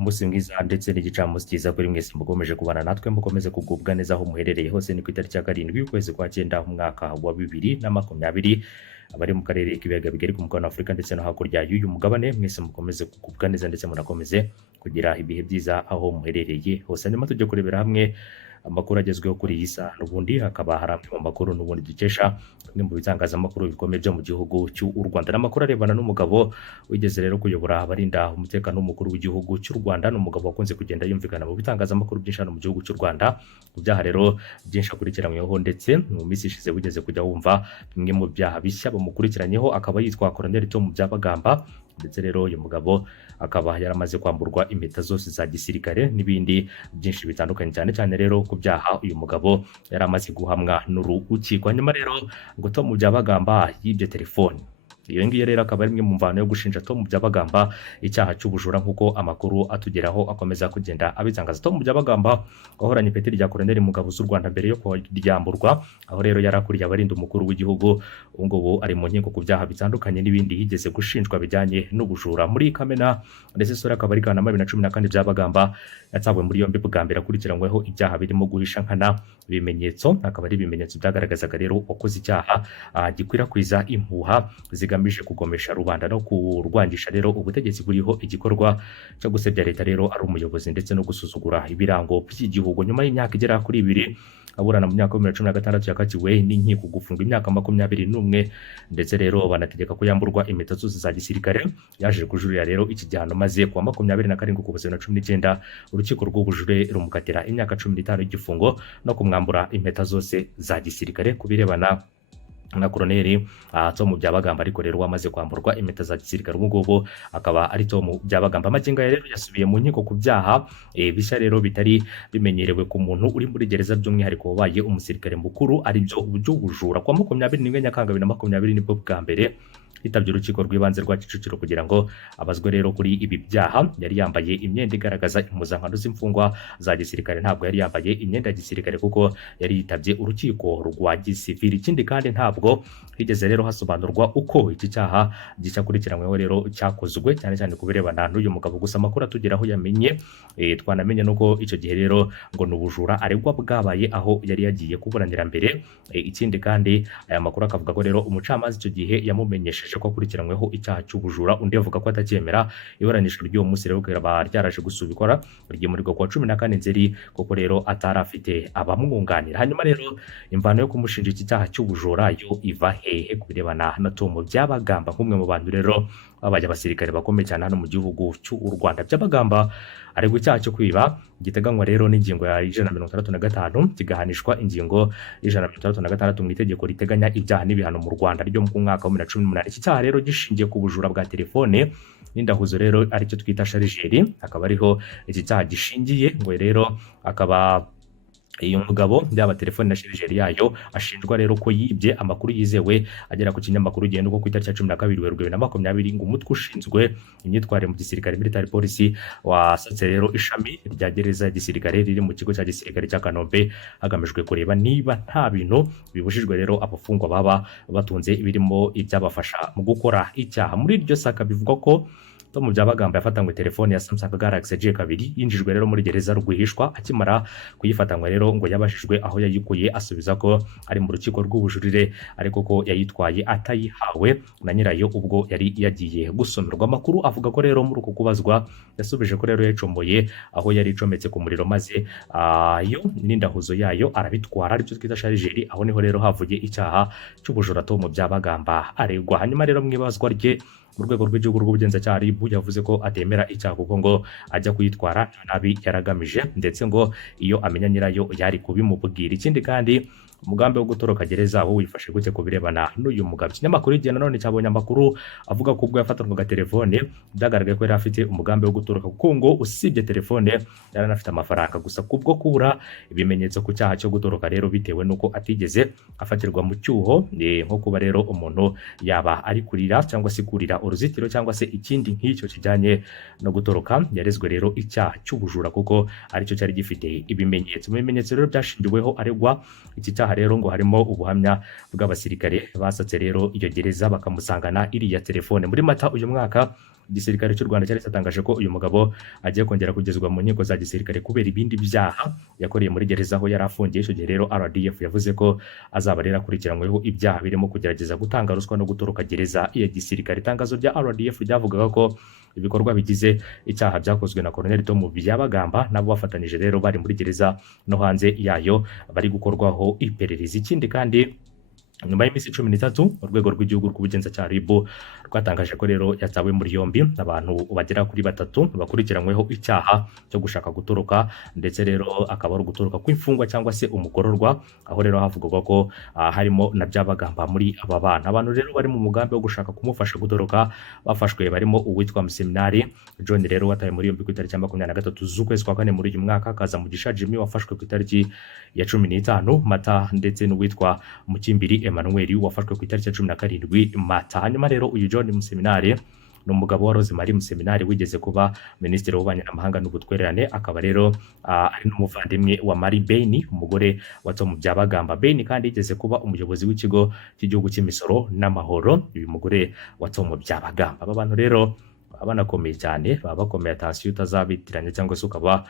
umunsi mwiza ndetse n'igicamunsi cyiza kuri mwese mukomeje kubana natwe mukomeze kugubwa neza aho muherereye hose. Ni ku itariki ya 7 y'ukwezi kwa 9 umwaka wa 2020, abari mu karere k'ibiyaga bigari ku mugabane wa Afurika ndetse no hakurya y'uyu mugabane, mwese mukomeze kugubwa neza ndetse munakomeze kugira ibihe byiza aho muherereye hose. Nyuma tujye kurebera hamwe amakuru agezweho kuri iyi saha, n'ubundi hakaba hari amwe mu makuru n'ubundi dukesha bimwe mu bitangazamakuru bikomeye byo mu gihugu cy'u Rwanda. N'amakuru arebana n'umugabo wigeze rero kuyobora abarinda umutekano w'umukuru w'igihugu cy'u Rwanda. N'umugabo wakunze kugenda yumvikana mu bitangazamakuru byinshi hano mu gihugu cy'u Rwanda ku byaha rero byinshi akurikiranyweho, ndetse mu minsi ishize wigeze kujya wumva bimwe mu byaha bishya bamukurikiranyeho. Akaba yitwa Colonel Tom Byabagamba, ndetse rero uyu mugabo akaba yaramaze kwamburwa impeta zose za gisirikare n'ibindi byinshi bitandukanye, cyane cyane rero ku byaha uyu mugabo yaramaze guhamwa n'urukiko. Hanyuma rero ngo Tom Byabagamba yibye telefoni. Iyo ngiyo rero akaba ari imwe mu mvano yo gushinja Tom Byabagamba icyaha cy'ubujura, nk'uko amakuru atugeraho akomeza kugenda abitangaza. Tom Byabagamba wahoranye ipeti rya Colonel mu ngabo z'u Rwanda mbere yo kuryamburwa, aho rero yari akuriye abarinda umukuru w'igihugu. Ubu ngubu ari mu nkiko ku byaha bitandukanye n'ibindi yigeze gushinjwa bijyanye n'ubujura. Muri Kamena ndetse sura akaba ari Kanama 2014, Byabagamba yatawe muri yombi bwa mbere akurikiranyweho ibyaha birimo guhisha nkana ibimenyetso. Akaba ari ibimenyetso byagaragazaga rero wakoze icyaha gikwirakwiza impuha zigamije kugomesha rubanda no kurwangisha rero ubutegetsi buriho, igikorwa cyo gusebya leta rero ari umuyobozi ndetse no gusuzugura ibirango by'igihugu. Nyuma y'imyaka igera kuri 2 aburana mu myaka ya 2016 yakatiwe n'inkiko gufunga imyaka 21, ndetse rero banategeka ko yamburwa impeta zose za gisirikare. Yaje kujurira rero iki gihano, maze kuwa 27 Ukuboza 2019 urukiko rw'ubujure rumukatira imyaka 15 y'igifungo no kumwambura impeta zose za gisirikare kubirebana na Colonel Tom Byabagamba. Ariko rero wamaze kwamburwa impeta za gisirikare ubu ngubu akaba ari Tom Byabagamba. Amagingo rero yasubiye mu nkiko ku byaha bishya rero bitari bimenyerewe ku muntu uri muri gereza, by'umwihariko wabaye umusirikare mukuru, ari byo by'ubujura. Kwa 21 Nyakanga 2020 nibwo bwa mbere hitabye urukiko rw'ibanze rwa Kicukiro kugira ngo abazwe rero kuri ibi byaha. Yari yambaye imyenda igaragaza impuzankano z'imfungwa za gisirikare, ntabwo yari yambaye imyenda ya gisirikare kuko yari yitabye urukiko rwa gisivili. Ikindi kandi ntabwo higeze rero hasobanurwa uko iki cyaha gicakurikiranyweho rero cyakozwe, cyane cyane kubirebana n'uyu mugabo. Gusa amakuru atugeraho yamenye twanamenye nuko icyo gihe rero ngo n'ubujura aregwa bwabaye aho yari yagiye kuburanira mbere. Ikindi kandi aya makuru akavuga ko rero umucamanza icyo gihe yamumenyesheje ko akurikiranyweho icyaha cy'ubujura, undi avuga ko atacyemera. Iburanisha ry'uwo munsi rero rikaba ryaraje gusubikwa ryimurirwa kuwa 14 Nzeri kuko rero atari afite abamwunganira. Hanyuma rero imvano yo kumushinja iki cyaha cy'ubujura yo iva hehe kubirebana na Tom Byabagamba, nk'umwe mu bantu rero babaye abasirikare bakomeye cyane hano mu gihugu cy'u Rwanda. Byabagamba aregwa icyaha cyo kwiba giteganywa rero n'ingingo ya 165 kigahanishwa ingingo ya 166 mu itegeko riteganya ibyaha n'ibihano mu Rwanda ryo mu mwaka wa 2018. Iki cyaha rero gishingiye ku bujura bwa telefone n'indahuzo rero aricyo twita sharijeri, akaba ariho iki cyaha gishingiye. ngo rero akaba uyu mugabo byaba telefone na sharijeri yayo ashinjwa rero ko yibye amakuru yizewe agera ku kinyamakuru Genda uko ku itariki ya 12 Werurwe 2020. ngo umutwe ushinzwe imyitwarire mu gisirikare military police wasatse rero ishami rya gereza ya gisirikare riri mu kigo cya gisirikare cya Kanombe hagamijwe kureba niba nta bintu bibujijwe rero abafungwa baba batunze birimo ibyabafasha mu gukora icyaha. Muri iryo saka bivugwa ko Tom Byabagamba yafatanywe telefone ya Samsung Galaxy J2 yinjijwe rero muri gereza rwihishwa. Akimara kuyifatanywa rero ngo yabashijwe aho yayikuye, asubiza ko ari mu rukiko rw'ubujurire, ariko ko yayitwaye atayihawe na nyirayo ubwo yari yagiye gusomerwa. Amakuru avuga ko rero muri uko kubazwa yasubije ko rero yacomboye aho yari icometse ku muriro, maze yo n'indahuzo yayo arabitwara, aricyo twita sharijeri. Aho niho rero havuye icyaha cy'ubujura Tom Byabagamba aregwa. Hanyuma rero mwibazwa rye mu rwego rw'igihugu rw'ubugenzacyaha RIB yavuze ko atemera icyaha kuko ngo ajya kuyitwara nabi yaragamije, ndetse ngo iyo amenya nyirayo yari kubimubwira. Ikindi kandi umugambi wo gutoroka gereza wo wifashe gute kubirebana n'uyu mugabo. Ikinyamakuru igihe nanone cyabonye amakuru avuga ko ubwo yafatanwaga telefone byagaragaye ko yari afite umugambi wo gutoroka, kuko ngo usibye telefone yari anafite amafaranga. Gusa kubwo kubura ibimenyetso ku cyaha cyo gutoroka rero, bitewe n'uko atigeze afatirwa mu cyuho, nko kuba rero umuntu yaba ari kurira cyangwa se kurira uruzitiro cyangwa se ikindi nk'icyo kijyanye no gutoroka, yarezwe rero icyaha cy'ubujura kuko aricyo cyari gifite ibimenyetso. Mu bimenyetso rero byashingiweho aregwa iki cyaha rero ngo harimo ubuhamya bw'abasirikare basatse rero iyo gereza bakamusangana iriya telefone. Muri Mata uyu mwaka igisirikare cy'u Rwanda cyari cyatangaje ko uyu mugabo agiye kongera kugezwa mu nkiko za gisirikare kubera ibindi byaha yakoreye muri gereza aho yari afungiye. Icyo gihe rero RDF yavuze ko azaba rero akurikiranyweho ibyaha birimo kugerageza gutanga ruswa no gutoroka gereza ya gisirikare. Itangazo rya RDF ryavugaga ko ibikorwa bigize icyaha byakozwe na Colonel Tom Byabagamba nabo bafatanyije rero bari muri gereza no hanze yayo bari gukorwaho iperereza. Ikindi kandi nyuma y'iminsi 13 urwego rw'igihugu rw'ubugenzacyaha RIB rwatangaje ko rero yatawe muri yombi abantu bagera kuri 3 bakurikiranyweho icyaha cyo gushaka gutoroka, ndetse rero akaba ari gutoroka kw'imfungwa cyangwa se umugororwa, aho rero havugwa ko harimo na Byabagamba muri aba bana. Abantu rero bari mu mugambi wo gushaka kumufasha gutoroka bafashwe barimo uwitwa Museminari John rero watawe muri yombi ku itariki ya 23 z'ukwezi kwa kane muri uyu mwaka, akaza mu gisha Jimmy wafashwe ku itariki ya 15 Mata, ndetse n'uwitwa Mukimbiri Emmanuel wafashwe ku itariki ya 17 Mata. Hanyuma rero uyu John Museminari ni umugabo wa Rosemary Museminari wigeze kuba minisitiri w'ububanyi n'amahanga n'ubutwererane, akaba rero ari n'umuvandimwe wa Marie Bain umugore wa Tom Byabagamba. Bain kandi yigeze kuba umuyobozi w'ikigo cy'igihugu cy'imisoro n'amahoro, uyu mugore wa Tom Byabagamba. Aba bantu rero banakomeye cyane, baba bakomeye atasiyo utazabitiranya cyangwa se ukaba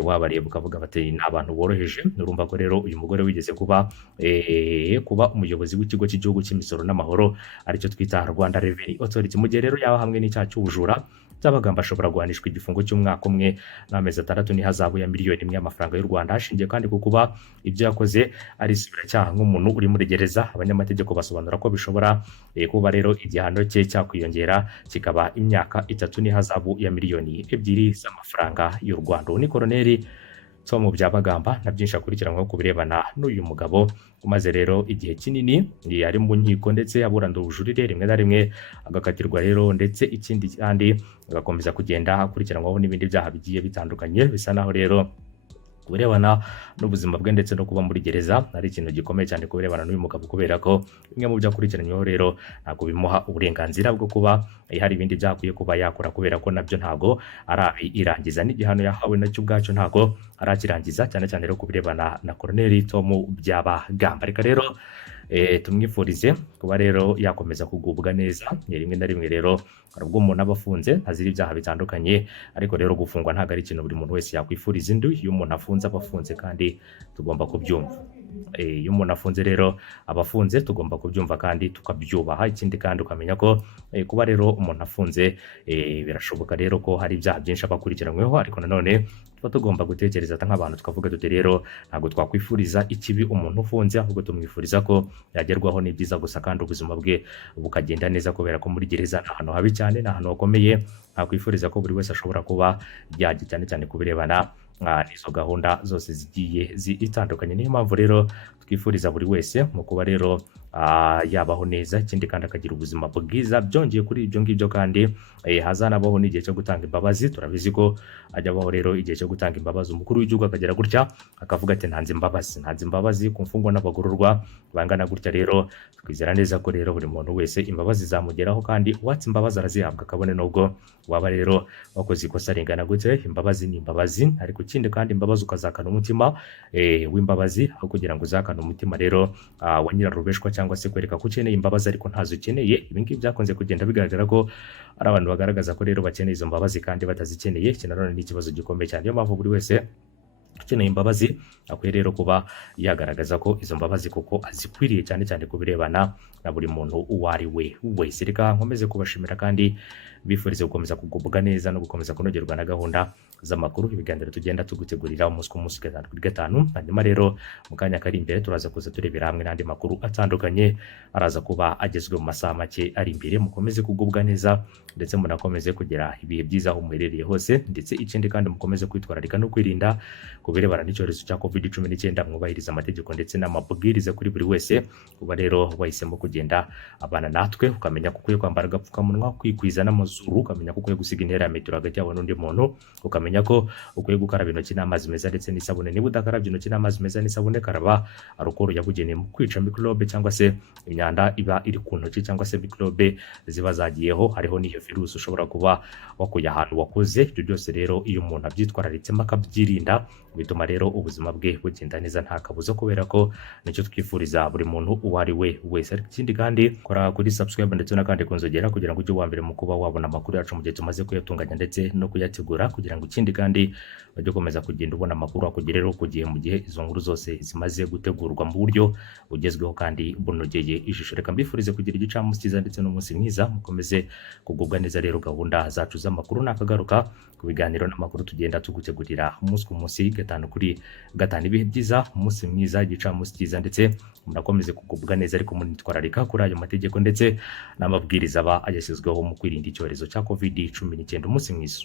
wabareba ukavuga bati ni abantu boroheje. Urumva ko rero uyu mugore wigeze kuba umuyobozi w'ikigo cy'igihugu cy'imisoro n'amahoro aricyo twita Rwanda Revenue Authority. Mu gihe rero yaba hamwe n'icyaha cy'ubujura, Byabagamba ashobora guhanishwa igifungo cy'umwaka umwe n'amezi 6 n'ihazabu ya miliyoni 1 y'amafaranga y'u Rwanda, hashingiye kandi ku kuba ibyo yakoze ari isubiracyaha nk'umuntu uri muri gereza. Abanyamategeko basobanura ko bishobora kuba rero igihano cye cyakwiyongera kikaba imyaka 3 n'ihazabu ya miliyoni 2 z'amafaranga y'u Rwanda. Ni Colonel Tom Byabagamba na byinshi akurikiranyweho ku birebana n'uyu mugabo umaze rero igihe kinini ari mu nkiko, ndetse aburana ubujurire rimwe na rimwe agakatirwa rero, ndetse ikindi kandi agakomeza kugenda akurikiranwaho n'ibindi byaha bigiye bitandukanye. Bisa naho rero kubirebana n'ubuzima bwe ndetse no kuba muri gereza ari ikintu gikomeye cyane kubirebana n'uyu mugabo, kubera ko bimwe mu byakurikiranyweho rero ntabwo bimuha uburenganzira bwo kuba hari ibindi byakwiye kuba yakora, kubera ko nabyo ntabwo arabirangiza, n'igihano yahawe nacyo ubwacyo ntabwo arakirangiza, cyane cyane rero kubirebana na Colonel Tom Byabagamba. Reka rero tumwifurize kuba rero yakomeza kugubwa neza. Rimwe na rimwe rero hari ubwo umuntu aba afunze azira ibyaha bitandukanye, ariko rero gufungwa ntabwo ari ikintu buri muntu wese yakwifuriza indi. Iyo umuntu afunze aba afunze kandi tugomba kubyumva. Iyo umuntu afunze rero aba afunze, tugomba kubyumva kandi tukabyubaha. Ikindi kandi ukamenya ko kuba rero umuntu afunze birashoboka rero ko hari ibyaha byinshi abakurikiranyweho, ariko nanone tuba tugomba gutekereza nk'abantu tukavuga tuti rero ntabwo twakwifuriza ikibi umuntu ufunze, ahubwo tumwifuriza ko yagerwaho n'ibyiza gusa kandi ubuzima bwe bukagenda neza, kubera ko muri gereza ni ahantu habi cyane, ni ahantu hakomeye. Ntakwifuriza ko buri wese ashobora kuba yajya, cyane cyane kubirebana n'izo gahunda zose zigiye zitandukanye. Niyo mpamvu rero twifuriza buri wese mu kuba rero yabaho neza, ikindi kandi akagira ubuzima bwiza. Byongeye kuri ibyo ngibyo kandi hazanabaho n'igihe cyo gutanga imbabazi. Turabizi ko ajyabaho rero igihe cyo gutanga imbabazi, umukuru w'igihugu akagera gutya akavuga ati ntanze imbabazi ku mfungwa n'abagororwa bangana gutya. Rero twizera neza ko rero buri muntu wese imbabazi zamugeraho, kandi uwatse imbabazi arazihabwa, kabone nubwo waba rero wakoze ikosa ringana gute. Imbabazi ni imbabazi, ariko ikindi kandi imbabazi ukazakana umutima w'imbabazi, aho kugira ngo uzakane umutima rero wa nyirarubeshwa cyangwa se kwereka ko ukeneye imbabazi ariko ntazo ukeneye. Ibi ngibi byakunze kugenda bigaragara ko ari abantu bagaragaza ko rero bakeneye izo mbabazi kandi batazikeneye. Iki nanone ni ikibazo gikomeye cyane. Niyo mpamvu buri wese ukeneye imbabazi akwiye rero kuba yagaragaza ko izo mbabazi kuko azikwiriye, cyane cyane kubirebana na buri muntu uwo ari we wese. Reka nkomeze kubashimira kandi bifurize gukomeza kugubwa neza no gukomeza kunogerwa na gahunda z'amakuru, ibiganiro tugenda tugutegurira umunsi ku munsi, 5 kuri 5. Hanyuma rero mu kanya kari imbere turaza kuza turebera hamwe n'andi makuru atandukanye araza kuba agezwe mu masaha make ari imbere. Mukomeze kugubwa neza ndetse munakomeze kugira ibihe byiza aho muherereye hose, ndetse ikindi kandi mukomeze kwitwararika no kwirinda kubirebana n'icyorezo cya COVID-19. Mwubahiriza amategeko ndetse n'amabwiriza kuri buri wese. Kuba rero wahisemo kugenda abana natwe, ukamenya ko ukwiye kwambara agapfukamunwa, kwikwiza n'amazuru, ukamenya ko ukwiye gusiga intera ya metero hagati yawe n'undi muntu, ukamenya ko ukwiye gukaraba intoki n'amazi meza ndetse n'isabune. Niba udakarabye intoki n'amazi meza n'isabune, karaba alcohol yabugenewe mu kwica microbe cyangwa se imyanda iba iri ku ntoki, cyangwa se microbe ziba zagiyeho. Hariho n'iyo virus ushobora kuba wakuye ahantu wakoze. Ibyo byose rero iyo umuntu abyitwararitsemo akabyirinda bituma rero ubuzima bwe bugenda neza nta kabuza, kubera ko nicyo twifuriza buri muntu uwo ari we wese. Ariko ikindi kandi kora kuri subscribe ndetse n'akandi kunzogera kugira ngo ujye uwa mbere mu kuba wabona amakuru yacu mu gihe tumaze kuyatunganya ndetse no kuyategura, kugira ngo ikindi kandi bajye gukomeza kugenda ubona amakuru akugereho ku gihe, mu gihe izo nkuru zose zimaze gutegurwa mu buryo bugezweho kandi bunogeye ijisho. Reka mbifurize kugira igicamunsi cyiza ndetse n'umunsi mwiza, mukomeze kugubwa neza. Rero gahunda zacu z'amakuru nakagaruka ku biganiro n'amakuru tugenda tugutegurira umunsi ku munsi, gatanu kuri gatanu. Ibihe byiza, umunsi mwiza, igicamunsi cyiza, ndetse murakomeze kugubwa neza, ariko munitwararika kuri ayo mategeko ndetse n'amabwiriza aba yashyizweho mu kwirinda icyorezo cya COVID-19. Umunsi mwiza.